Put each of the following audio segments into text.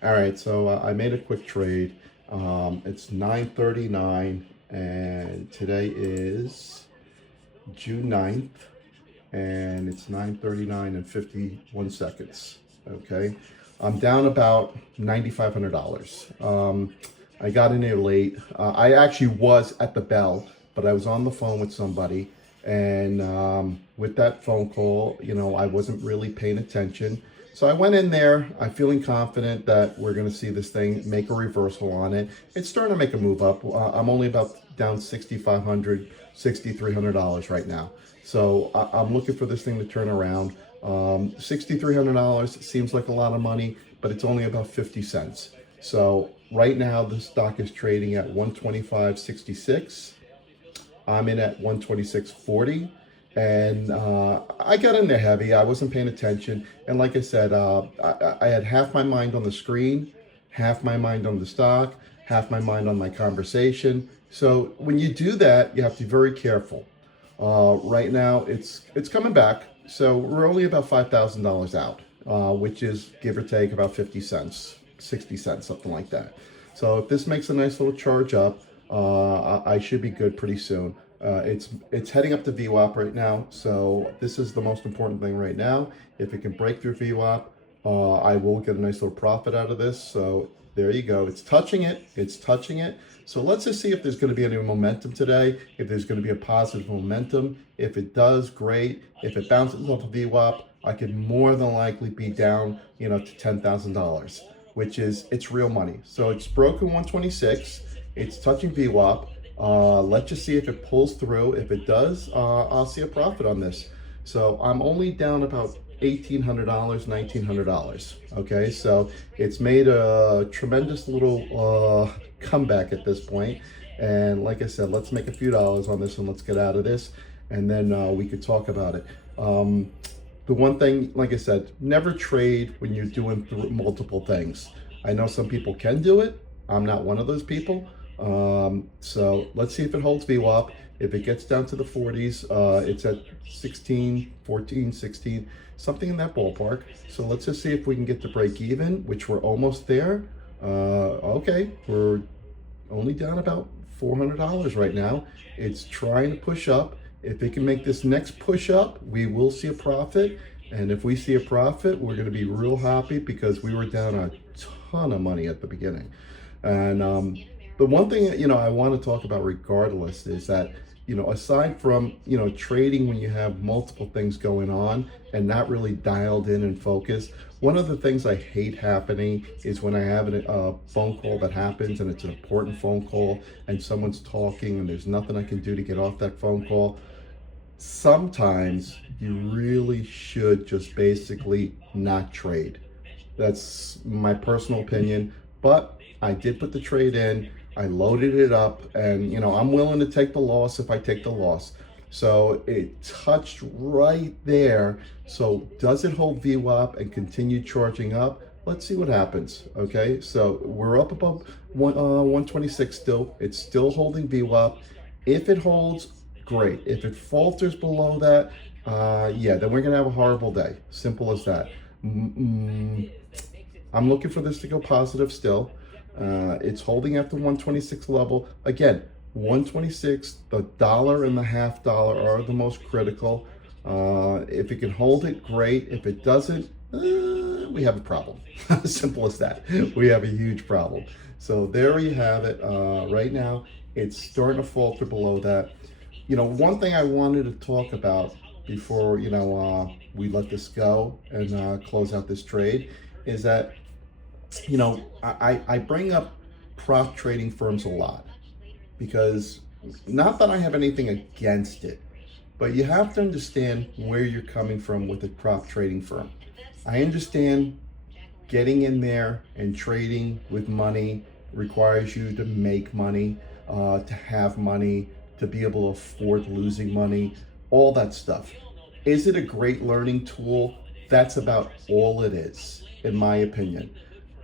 All right, so I made a quick trade. It's 9:39, and today is June 9th, and it's 9:39 and 51 seconds. Okay, I'm down about $9,500. I got in there late. I actually was at the bell, but I was on the phone with somebody, and with that phone call, I wasn't really paying attention. So I went in there. I'm feeling confident that we're going to see this thing make a reversal on it. It's starting to make a move up. I'm only about down $6,500, $6,300 right now. So I'm looking for this thing to turn around. $6,300 seems like a lot of money, but it's only about 50 cents. So right now the stock is trading at 125.66. I'm in at 126.40. And I got in there heavy. I wasn't paying attention. And like I said, I had half my mind on the screen, half my mind on the stock, half my mind on my conversation. So when you do that, you have to be very careful. Right now, it's coming back. So we're only about $5,000 out, which is give or take about 50 cents, 60 cents, something like that. So if this makes a nice little charge up, I should be good pretty soon. It's heading up to VWAP right now, so this is the most important thing right now. If it can break through VWAP, I will get a nice little profit out of this. So there you go. It's touching it. It's touching it. So let's just see if there's going to be any momentum today, if there's going to be a positive momentum. If it does, great. If it bounces off of VWAP, I could more than likely be down, to $10,000, which is, it's real money. So it's broken 126. It's touching VWAP. Let's just see if it pulls through. If it does, I'll see a profit on this. So I'm only down about $1,800, $1,900. Okay, so it's made a tremendous little comeback at this point. And like I said, let's make a few dollars on this and let's get out of this. And then we could talk about it. The one thing, like I said, never trade when you're doing multiple things. I know some people can do it. I'm not one of those people. So let's see if it holds VWAP. If it gets down to the 40s, it's at 16, 14, 16, something in that ballpark. So let's just see if we can get to break even, which we're almost there. Okay, we're only down about $400 right now. It's trying to push up. If it can make this next push up, we will see a profit. And if we see a profit, we're going to be real happy because we were down a ton of money at the beginning. And the one thing I want to talk about regardless is that aside from trading when you have multiple things going on and not really dialed in and focused, one of the things I hate happening is when I have a phone call that happens and it's an important phone call and someone's talking and there's nothing I can do to get off that phone call. Sometimes you really should just basically not trade. That's my personal opinion, but I did put the trade in. I loaded it up, and I'm willing to take the loss if I take the loss. So it touched right there. So does it hold VWAP and continue charging up? Let's see what happens. Okay, so we're up above 126 still. It's still holding VWAP. If it holds, great. If it falters below that, yeah, then we're gonna have a horrible day. Simple as that. I'm looking for this to go positive still. It's holding at the 126 level. Again, 126, the dollar and the half dollar are the most critical. If it can hold it, great. If it doesn't, we have a problem. Simple as that. We have a huge problem. So there you have it. Right now, it's starting to falter below that. One thing I wanted to talk about before, we let this go and close out this trade is that, I bring up prop trading firms a lot because not that I have anything against it, but you have to understand where you're coming from with a prop trading firm. I understand getting in there and trading with money requires you to make money, to have money, to be able to afford losing money, all that stuff. Is it a great learning tool? That's about all it is, in my opinion.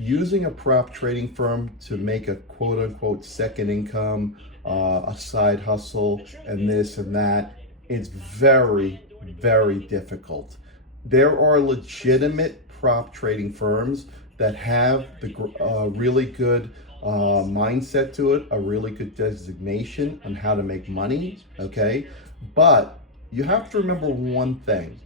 Using a prop trading firm to make a quote unquote second income, a side hustle, and this and that, it's very, very difficult. There are legitimate prop trading firms, that have the really good mindset to it, a really good designation on how to make money, okay? But you have to remember one thing.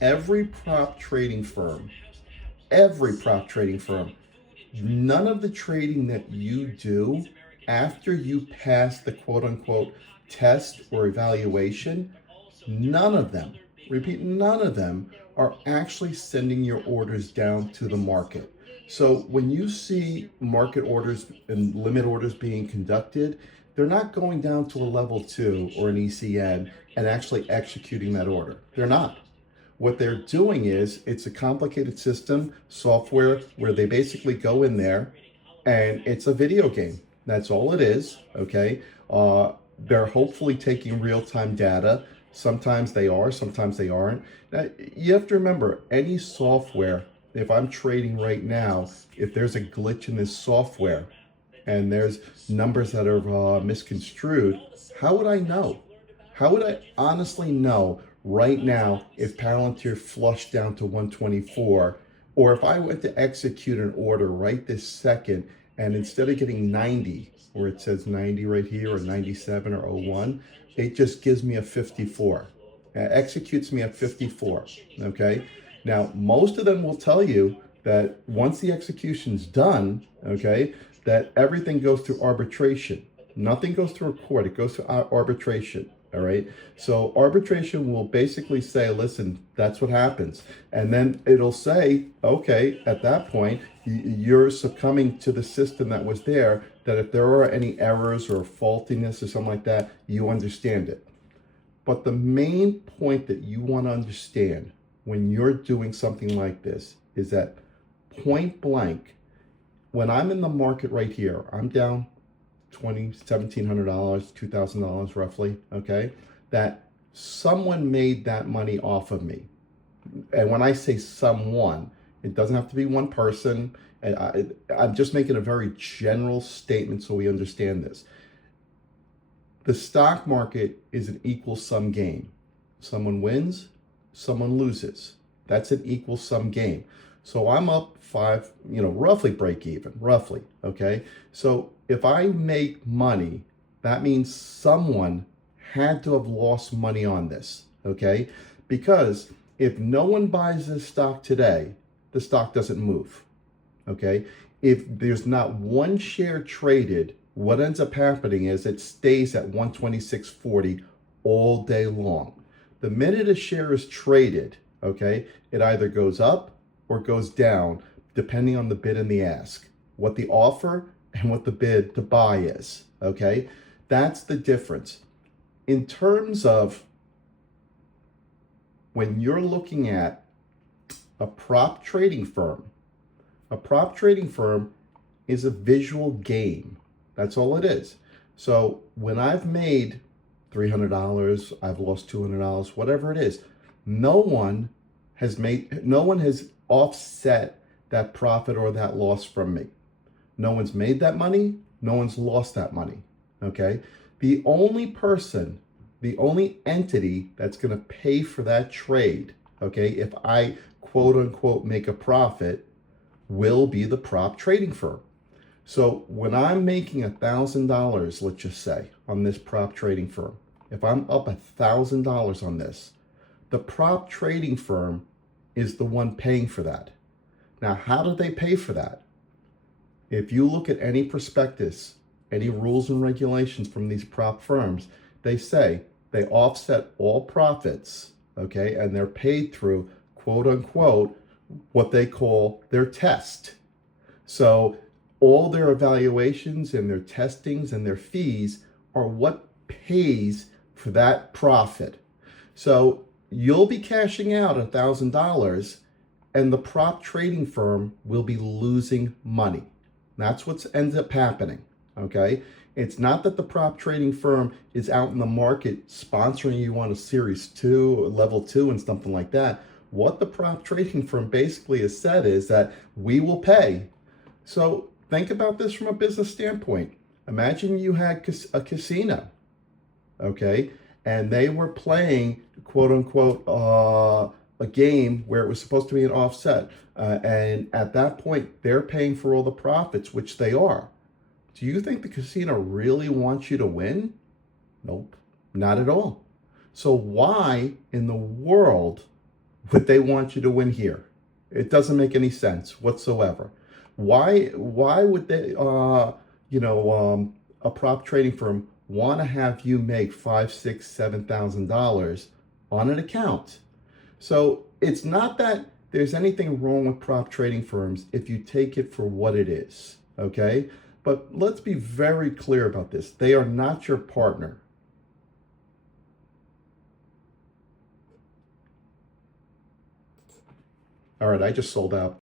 Every prop trading firm, every prop trading firm, none of the trading that you do after you pass the quote unquote test or evaluation, none of them, repeat, none of them are actually sending your orders down to the market. So when you see market orders and limit orders being conducted, they're not going down to a level 2 or an ECN and actually executing that order. They're not. What they're doing is it's a complicated system, software, where they basically go in there and it's a video game. That's all it is, okay? They're hopefully taking real-time data. Sometimes they are, sometimes they aren't. Now, you have to remember, any software, if I'm trading right now, if there's a glitch in this software and there's numbers that are misconstrued, how would I know? How would I honestly know right now if Palantir flushed down to 124, or if I went to execute an order right this second and instead of getting 90, where it says 90 right here, or 97 or 01, it just gives me a 54. Executes me at 54, okay? Now, most of them will tell you that once the execution's done, okay, that everything goes through arbitration. Nothing goes through a court, it goes to arbitration. All right. So arbitration will basically say, listen, that's what happens. And then it'll say, okay, at that point, you're succumbing to the system that was there, that if there are any errors or faultiness or something like that, you understand it. But the main point that you want to understand when you're doing something like this is that point blank, when I'm in the market right here, I'm down $1,700, $2,000 roughly, okay? That someone made that money off of me. And when I say someone, it doesn't have to be one person. And I'm just making a very general statement so we understand this. The stock market is an equal sum game. Someone wins, someone loses. That's an equal sum game. So I'm up five, roughly break even, roughly, okay? So if I make money, that means someone had to have lost money on this, okay? Because if no one buys this stock today, the stock doesn't move, okay? If there's not one share traded, what ends up happening is it stays at 126.40 all day long. The minute a share is traded, okay, it either goes up or goes down, depending on the bid and the ask, what the offer and what the bid to buy is, okay? That's the difference. In terms of when you're looking at a prop trading firm is a visual game. That's all it is. So when I've made $300, I've lost $200, whatever it is, no one has offset that profit or that loss from me. No one's made that money. No one's lost that money. Okay. The only entity that's going to pay for that trade, okay, if I quote unquote make a profit, will be the prop trading firm. So when I'm making $1,000, let's just say, on this prop trading firm, if I'm up $1,000 on this, the prop trading firm is the one paying for that. Now, how do they pay for that? If you look at any prospectus, any rules and regulations from these prop firms, they say they offset all profits, okay, and they're paid through, quote unquote, what they call their test. So all their evaluations and their testings and their fees are what pays for that profit. So you'll be cashing out $1,000 and the prop trading firm will be losing money. That's what ends up happening, okay? It's not that the prop trading firm is out in the market sponsoring you on a Series 2 or Level 2 and something like that. What the prop trading firm basically has said is that we will pay. So think about this from a business standpoint. Imagine you had a casino, okay? And they were playing, quote unquote, a game where it was supposed to be an offset. And at that point, they're paying for all the profits, which they are. Do you think the casino really wants you to win? Nope, not at all. So why in the world would they want you to win here? It doesn't make any sense whatsoever. Why would they a prop trading firm want to have you make five, six, $7,000 on an account? So it's not that there's anything wrong with prop trading firms if you take it for what it is, okay? But let's be very clear about this. They are not your partner. All right, I just sold out.